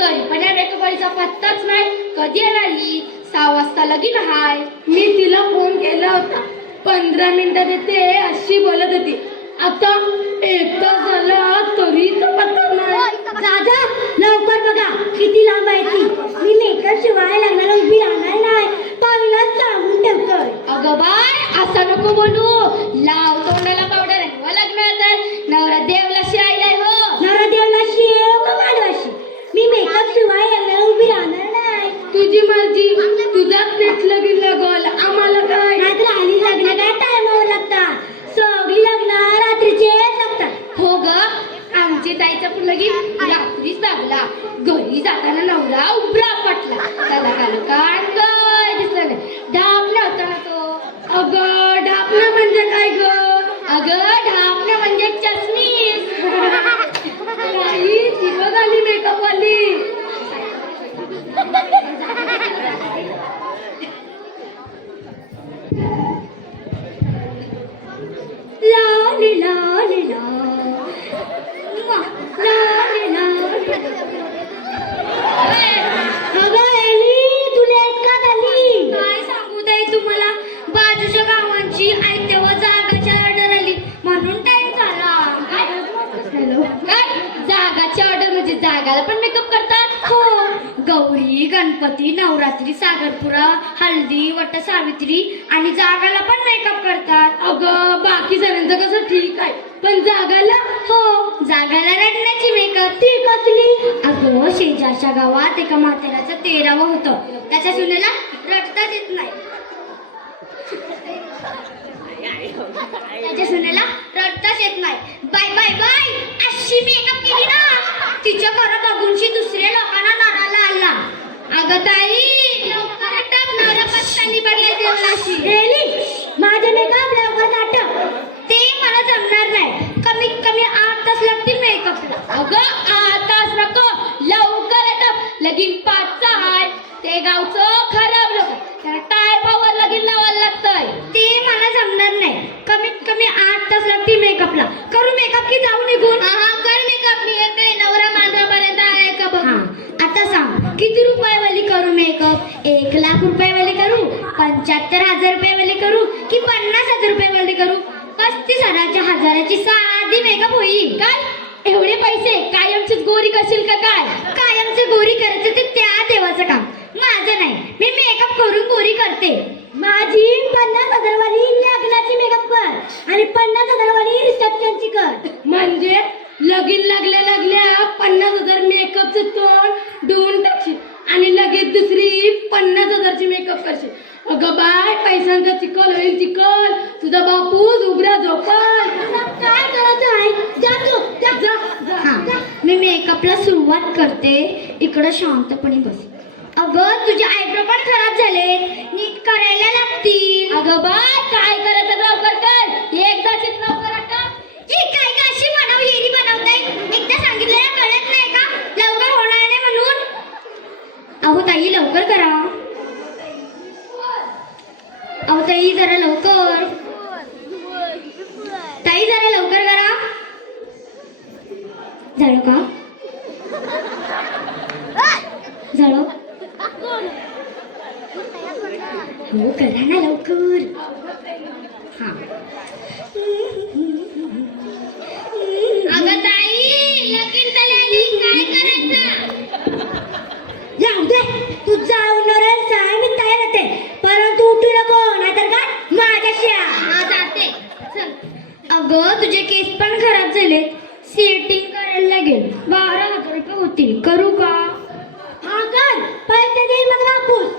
तरी पण या मेकअपवालीचा पत्ताच नाही. कधी येणार ही सहा वाजता लगीन हाय. मी तिला फोन केला होता. पंधरा मिनिटात येते अशी बोलत होती. आता एक तास झाला तरी तर पत्ता नाही. दादा लवकर बघा. किती लांब आहे ती. मी मेकअप शिवाय लागणार उभी राहणार नाही. पावीला सांगून ठेवतोय. अगं बाय असं नको बोलू. लाव लगीन रात्रीच लागला घरी जाताना नवरा उभरा पटला. त्याला काल कान जागाची ऑर्डर म्हणजे जागाला पण मेकअप करतात. हो. गौरी गणपती नवरात्री सागरपुरा हल्दी वट सावित्री आणि जागाला पण मेकअप करतात. अगं बाकी जणांचं कसं ठीक आहे. पण जागाला हो. जागाला रडण्याची मेकअप ती कसली? अगं शेजारच्या गावात एका म्हाताऱ्याचं तेरावं होतं. त्याच्या सुनेला रडताच येत नाही. त्याच्या सुनेला रडताच येत नाही. Bye bye bye. अशी मेकअप केली ना. तिच्या घरात बघूनशी दुसऱ्या लोकांना नराला आला. अगं ताई आटप, नवरा पत्तानी पडलाय जेवणाशी एली माझे मेकअप लवकर नाटक ते मला जमणार नाही. कमीत कमी आठ तास लागतील मेकअपला. अगं आठ तास नको. लवकर येतं लगीन पाचचा हाय. ते गावचं खराब लोक त्याला टायपावर लगीन लावायला लागतंय. ते मला जमणार नाही. कमीत कमी आठ तास लागतील मेकअपला करू मेकअप की जाऊ निघून हा कर मेकअप मी येते नवरा मांडवापर्यंत आहे का बघ आता सांग किती रुपयावाली करू मेकअप एक लाख रुपयावाली करू पंच्याहत्तर हजार रुपयावाली करू की पन्नास हजार रुपयावाली करू? पस्तीस हजारच्या हजाराची साधी मेकअप होईल. काय? एवढे पैसे? कायमचीच गोरी करशील का काय? कायमची गोरी करायचं ते त्या देवाचं काम. माझं नाही. मी मेकअप करून गोरी करते. माझी पन्नास हजारवाली लग्नाची मेकअप कर. आणि पन्नास हजारवाली लगीन लागल्या लागल्या पन्नास हजार मेकअपचं तोंड धुवून टाकशील. आणि लगेच दुसरी पन्नास हजारची मेकअप करशील. अगं बाय पैशांचा चिकल होईल चिकल तुझा बापूस उघड्या झोपल. काय करायचं आहे? जा तू जा. जा जा. मी मेकअपला सुरुवात करते. इकडं शांतपणे बस. अगं तुझे आयब्रो पण खराब झाले नीट करायला लागतील. अगं बाय काय करायचं लवकर कर. एकदा झालं का? झालं? हो करा ना लवकर. हा. अगं ताई लगीन झाल्याने काय करायचं? जाऊ दे तू जाऊन सांग मी तयार होते. परंतु उठू नको नाहीतर काय माझ्याशी आ. हा जाते. चल. अगं तुझे केस पण खराब झाले सेटिंग करायला लागेल बारा हजार रुपये होतील करू का? हा कर. पैसे दे मग वापस.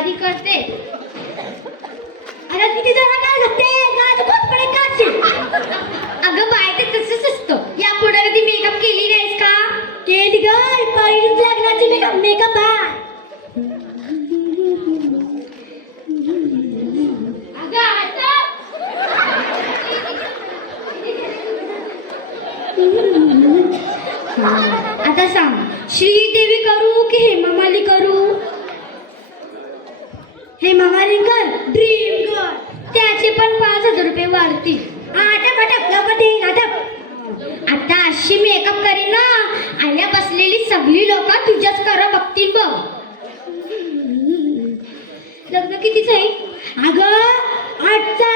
भारी करते. अरे किती जण काय लागते गाज खूप पडे काढशील अगं बाय ते तसंच असतं. या पुढे कधी मेकअप केली नाहीस का? केली ग पहिलीच लग्नाची मेकअप मेकअप आहे. हे मामारी कर ड्रीम कर त्याचे पण पाच हजार रुपये वाढतील. आटप आटप गपती आटप आता अशी मेकअप करेन ना. आल्या बसलेली सगळी लोक तुझ्याच कर बघतील बघ. लग्न कितीच आहे? अगं आठचा